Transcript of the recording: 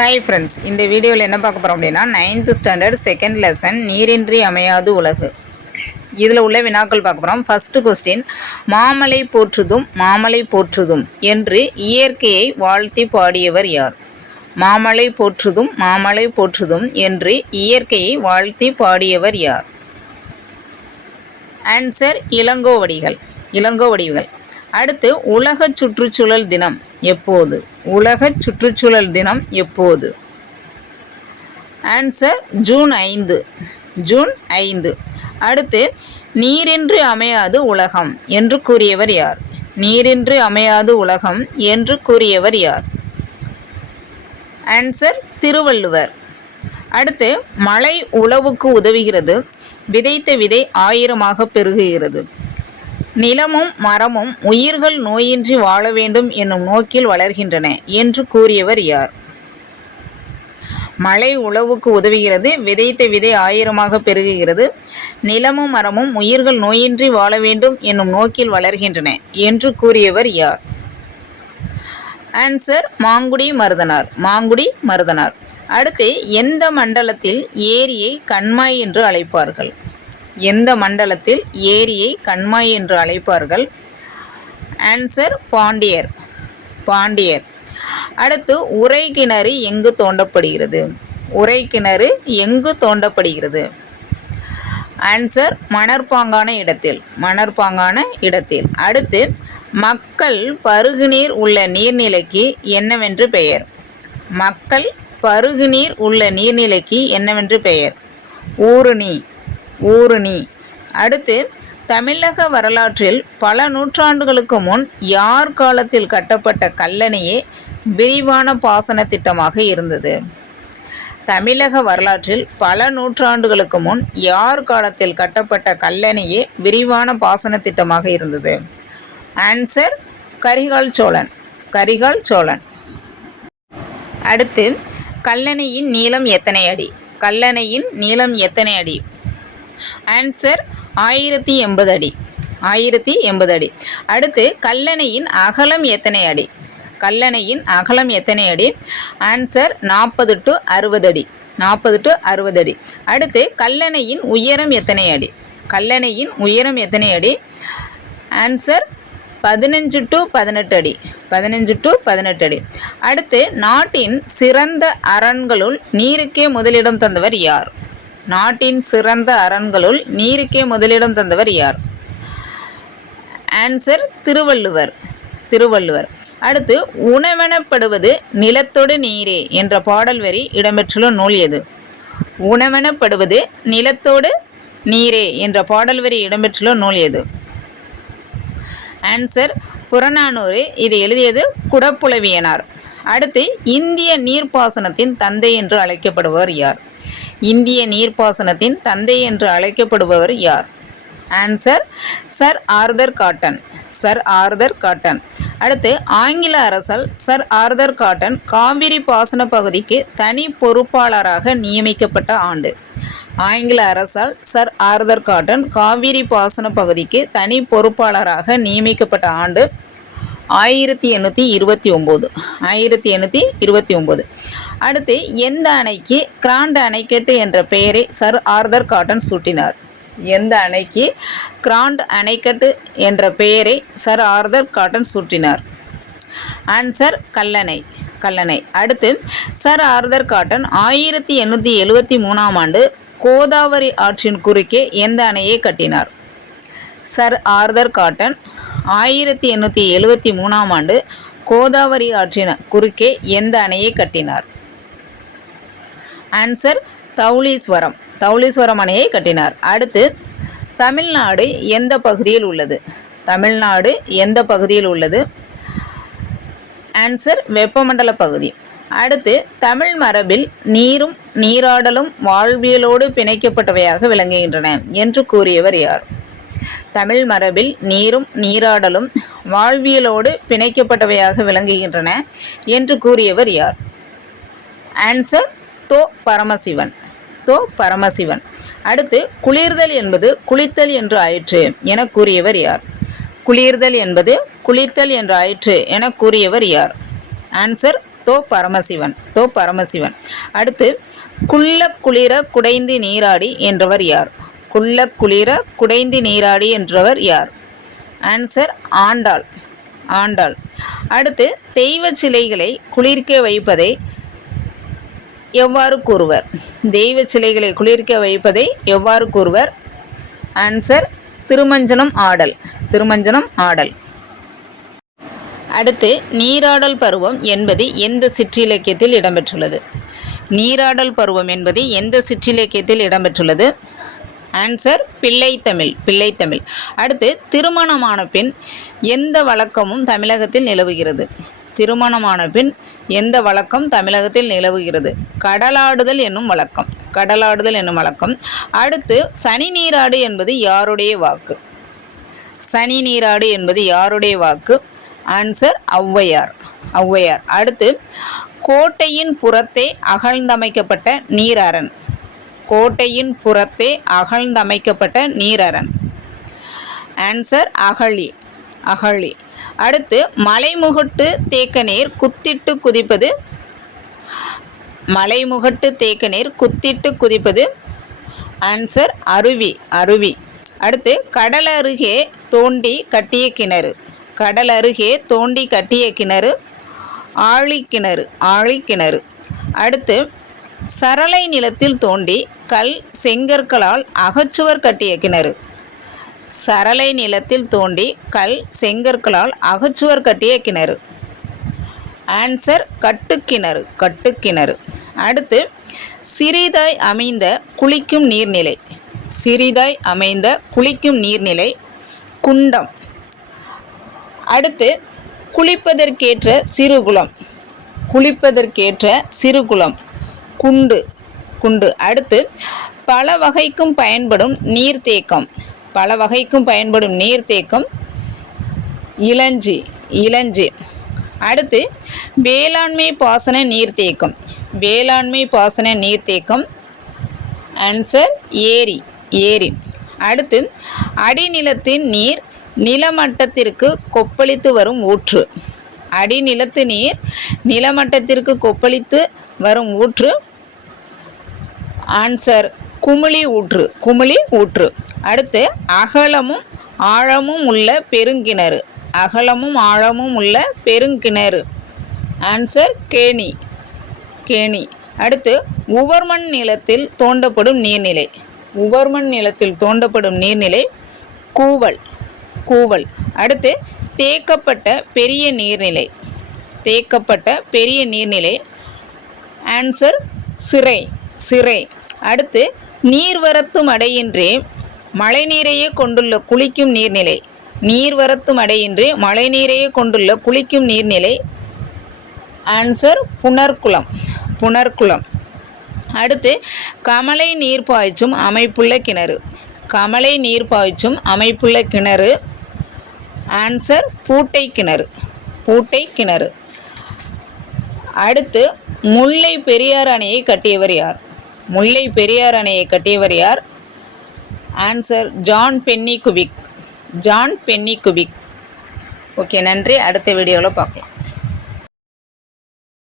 Hi friends இந்த வீடியோவில் என்ன பார்க்க போகிறோம் அப்படின்னா நைன்த் ஸ்டாண்டர்ட் செகண்ட் லெசன் நீரின்றி அமையாது உலகு. இதில் உள்ள வினாக்கள் பார்க்க போகிறோம் ஃபஸ்ட்டு கொஸ்டின் மாமலை போற்றுதும் மாமலை போற்றுதும் என்று இயற்கையை வாழ்த்தி பாடியவர் யார்? மாமலை போற்றுதும் மாமலை போற்றுதும் என்று இயற்கையை வாழ்த்தி பாடியவர் யார்? ஆன்சர் இளங்கோவடிகள். இளங்கோவடிகள். அடுத்து உலக சுற்றுச்சூழல் தினம். எப்போது? உலக சுற்றுச்சூழல் தினம் எப்போது? ஆன்சர் ஜூன் ஐந்து. ஜூன் ஐந்து. அடுத்து நீரின்றி அமையாது உலகம் என்று கூறியவர் யார்? நீரின்றி அமையாது உலகம் என்று கூறியவர் யார்? ஆன்சர் திருவள்ளுவர். அடுத்து மழை உழவுக்கு உதவுகிறது. விதைத்த விதை ஆயிரமாக பெருகுகிறது. நிலமும் மரமும் உயிர்கள் நோயின்றி வாழ வேண்டும் என்னும் நோக்கில் வளர்கின்றன என்று கூறியவர் யார்? மழை உழவுக்கு உதவுகிறது விதைத்த விதை ஆயிரமாக பெருகுகிறது நிலமும் மரமும் உயிர்கள் நோயின்றி வாழ வேண்டும் என்னும் நோக்கில் வளர்கின்றன என்று கூறியவர் யார்? ஆன்சர் மாங்குடி மருதனார். மாங்குடி மருதனார். அடுத்து எந்த மண்டலத்தில் ஏரியை கண்மாய் என்று அழைப்பார்கள்? எந்த மண்டலத்தில் ஏரியை கண்மாய் என்று அழைப்பார்கள்? ஆன்சர் பாண்டியர் பாண்டியர் அடுத்து உரை கிணறு எங்கு தோண்டப்படுகிறது? உரை கிணறு எங்கு தோண்டப்படுகிறது? ஆன்சர் மணற்பாங்கான இடத்தில். மணற்பாங்கான இடத்தில். அடுத்து மக்கள் பருகுநீர் உள்ள நீர்நிலைக்கு என்னவென்று பெயர்? மக்கள் பருகுநீர் உள்ள நீர்நிலைக்கு என்னவென்று பெயர்? ஊருணி. ஊருணி அடுத்து தமிழக வரலாற்றில் பல நூற்றாண்டுகளுக்கு முன் யார் காலத்தில் கட்டப்பட்ட கல்லணையே விரிவான பாசன திட்டமாக இருந்தது? தமிழக வரலாற்றில் பல நூற்றாண்டுகளுக்கு முன் யார் காலத்தில் கட்டப்பட்ட கல்லணையே விரிவான பாசன திட்டமாக இருந்தது? ஆன்சர் கரிகால் சோழன். கரிகால் சோழன். அடுத்து கல்லணையின் நீளம் எத்தனை அடி? கல்லணையின் நீளம் எத்தனை அடி? ஆன்சர் ஆயிரத்தி எண்பது அடி. ஆயிரத்தி எண்பது அடி. அடுத்து கல்லணையின் அகலம் எத்தனை அடி? கல்லணையின் அகலம் எத்தனை அடி? ஆன்சர் நாற்பது டு அறுபது அடி. நாற்பது டு அறுபது அடி. அடுத்து கல்லணையின் உயரம் எத்தனை அடி? கல்லணையின் உயரம் எத்தனை அடி? ஆன்சர் பதினஞ்சு டு பதினெட்டு அடி. பதினஞ்சு டு பதினெட்டு அடி. அடுத்து நாட்டின் சிறந்த அரண்களுள் நீருக்கே முதலிடம் தந்தவர் யார்? நாட்டின் சிறந்த அரண்களுள் நீருக்கே முதலிடம் தந்தவர் யார்? ஆன்சர் திருவள்ளுவர். திருவள்ளுவர். அடுத்து உணவெனப்படுவது நிலத்தொடு நீரே என்ற பாடல் வரி இடம்பெற்றுள்ள நூல் எது? உணவெனப்படுவது நிலத்தோடு நீரே என்ற பாடல் வரி இடம்பெற்றுள்ள நூல் எது? ஆன்சர் புறநானூறு. இது எழுதியது குடப்புலவியனார். அடுத்து இந்திய நீர்ப்பாசனத்தின் தந்தை என்று அழைக்கப்படுபவர் யார்? இந்திய நீர்ப்பாசனத்தின் தந்தை என்று அழைக்கப்படுபவர் யார்? Answer sir Arthur Cotton. Sir Arthur Cotton. அடுத்து ஆங்கில அரசால் சர் ஆர்தர் காட்டன் காவிரி பாசன பகுதிக்கு தனி பொறுப்பாளராக நியமிக்கப்பட்ட ஆண்டு. ஆங்கில அரசால் சர் ஆர்தர் காட்டன் காவிரி பாசன பகுதிக்கு தனி பொறுப்பாளராக நியமிக்கப்பட்ட ஆண்டு ஆயிரத்தி எண்ணூற்றி இருபத்தி ஒம்பது. ஆயிரத்தி எண்ணூற்றி இருபத்தி ஒம்பது. அடுத்து எந்த அணைக்கு கிராண்ட் அணைக்கட்டு என்ற பெயரை சர் ஆர்தர் காட்டன் சூட்டினார்? எந்த அணைக்கு கிராண்ட் அணைக்கட்டு என்ற பெயரை சர் ஆர்தர் காட்டன் சூட்டினார்? ஆன்சர் கல்லணை கல்லணை. அடுத்து சர் ஆர்தர் காட்டன் ஆயிரத்தி எண்ணூற்றி எழுவத்தி மூணாம் ஆண்டு கோதாவரி ஆற்றின் குறுக்கே எந்த அணையை கட்டினார்? சர் ஆர்தர் காட்டன் ஆயிரத்தி எண்ணூற்றி எழுவத்தி மூணாம் ஆண்டு கோதாவரி ஆற்றின் குறுக்கே எந்த அணையை கட்டினார்? ஆன்சர் தௌலீஸ்வரம் தௌலீஸ்வரம் அணையை கட்டினார். அடுத்து தமிழ்நாடு எந்த பகுதியில் உள்ளது? தமிழ்நாடு எந்த பகுதியில் உள்ளது? ஆன்சர் வெப்பமண்டல பகுதி. அடுத்து தமிழ் மரபில் நீரும் நீராடலும் வாழ்வியலோடு பிணைக்கப்பட்டவையாக விளங்குகின்றன என்று கூறியவர் யார்? தமிழ் மரபில் நீரும் நீராடலும் வாழ்வியலோடு பிணைக்கப்பட்டவையாக விளங்குகின்றன என்று கூறியவர் யார்? ஆன்சர் தோ பரமசிவன். தோ பரமசிவன். அடுத்து குளிர்தல் என்பது குளித்தல் என்று ஆயிற்று என கூறியவர் யார்? குளிர்தல் என்பது குளித்தல் என்று ஆயிற்று என கூறியவர் யார்? ஆன்சர் தோ பரமசிவன். தோ பரமசிவன். அடுத்து குள்ள குளிர குடைந்து நீராடி என்றவர் யார்? குள்ள குளிர குடைந்து நீராடி என்றவர் யார்? ஆன்சர் ஆண்டாள். ஆண்டாள். அடுத்து தெய்வ சிலைகளை குளிர்க்க வைப்பதை எவ்வாறு கூறுவர்? தெய்வ சிலைகளை குளிர்க்க வைப்பதை எவ்வாறு கூறுவர்? ஆன்சர் திருமஞ்சனம் ஆடல் திருமஞ்சனம் ஆடல். அடுத்து நீராடல் பருவம் என்பது எந்த சிற்றிலக்கியத்தில் இடம்பெற்றுள்ளது? நீராடல் பருவம் என்பது எந்த சிற்றிலக்கியத்தில் இடம்பெற்றுள்ளது? ஆன்சர் பிள்ளைத்தமிழ் பிள்ளைத்தமிழ் அடுத்து திருமணமான பின் எந்த வழக்கமும் தமிழகத்தில் நிலவுகிறது? திருமணமான பின் எந்த வழக்கம் தமிழகத்தில் நிலவுகிறது? கடலாடுதல் என்னும் வழக்கம். கடலாடுதல் என்னும் வழக்கம். அடுத்து சனி நீராடு என்பது யாருடைய வாக்கு? சனி நீராடு என்பது யாருடைய வாக்கு? ஆன்சர் ஔவையார். ஔவையார். அடுத்து கோட்டையின் புறத்தே அகழ்ந்தமைக்கப்பட்ட நீரரண் கோட்டையின் புறத்தே அகழ்ந்தமைக்கப்பட்ட நீரரண் ஆன்சர் அகழி. அகழி. அடுத்து மலைமுகட்டு தேக்கநீர் குத்திட்டு குதிப்பது. மலைமுகட்டு தேக்கநீர் குத்திட்டு குதிப்பது. ஆன்சர் அருவி அருவி. அடுத்து கடல் அருகே தோண்டி கட்டிய கிணறு. கடல் அருகே தோண்டி கட்டிய கிணறு. ஆழிக்கிணறு ஆழிக்கிணறு. அடுத்து சரளை நிலத்தில் தோண்டி கல் செங்கற்களால் அகச்சுவர் கட்டிய கிணறு. சரளை நிலத்தில் தோண்டி கல் செங்கற்களால் அகச்சுவர் கட்டிய கிணறு. ஆன்சர் கட்டுக்கிணறு கட்டுக்கிணறு. அடுத்து சிறிதாய் அமைந்த குளிக்கும் நீர்நிலை. சிறிதாய் அமைந்த குளிக்கும் நீர்நிலை குண்டம். அடுத்து குளிப்பதற்கேற்ற சிறுகுளம். குளிப்பதற்கேற்ற சிறுகுளம் குண்டு. குண்டு. அடுத்து பல வகைக்கும் பயன்படும் நீர்த்தேக்கம். பல வகைக்கும் பயன்படும் நீர்த்தேக்கம் இளஞ்சி இளஞ்சி. அடுத்து வேளாண்மை பாசன நீர்த்தேக்கம் வேளாண்மை பாசன நீர்த்தேக்கம் ஆன்சர் ஏரி ஏரி. அடுத்து அடிநிலத்தின் நீர் நிலமட்டத்திற்கு கொப்பளித்து வரும் ஊற்று. அடிநிலத்து நீர் நிலமட்டத்திற்கு கொப்பளித்து வரும் ஊற்று. ஆன்சர் குமிழி ஊற்று குமிழி ஊற்று. அடுத்து அகலமும் ஆழமும் உள்ள பெருங்கிணறு. அகலமும் ஆழமும் உள்ள பெருங்கிணறு. ஆன்சர் கேணி கேணி. அடுத்து உவர்மண் நிலத்தில் தோண்டப்படும் நீர்நிலை. உவர்மண் நிலத்தில் தோண்டப்படும் நீர்நிலை கூவல் கூவல். அடுத்து தேக்கப்பட்ட பெரிய நீர்நிலை தேக்கப்பட்ட பெரிய நீர்நிலை. ஆன்சர் சிறை சிறை. அடுத்து நீர்வரத்து மடையின்றி மழைநீரையே கொண்டுள்ள குளிக்கும் நீர்நிலை. நீர்வரத்து மடையின்றி மழைநீரையே கொண்டுள்ள குளிக்கும் நீர்நிலை. ஆன்சர் புனர்குளம். புனர்குளம். அடுத்து கமலை நீர் பாய்ச்சும் அமைப்புள்ள கிணறு. கமலை நீர் பாய்ச்சும் அமைப்புள்ள கிணறு. ஆன்சர் பூட்டை கிணறு. பூட்டை கிணறு. அடுத்து முல்லை பெரியார் அணையை கட்டியவர் யார்? முல்லை பெரியார் அணையை கட்டியவர் யார்? Answer John Pennycuick John Pennycuick okay நன்றி. அடுத்த வீடியோவில் பார்க்கலாம்.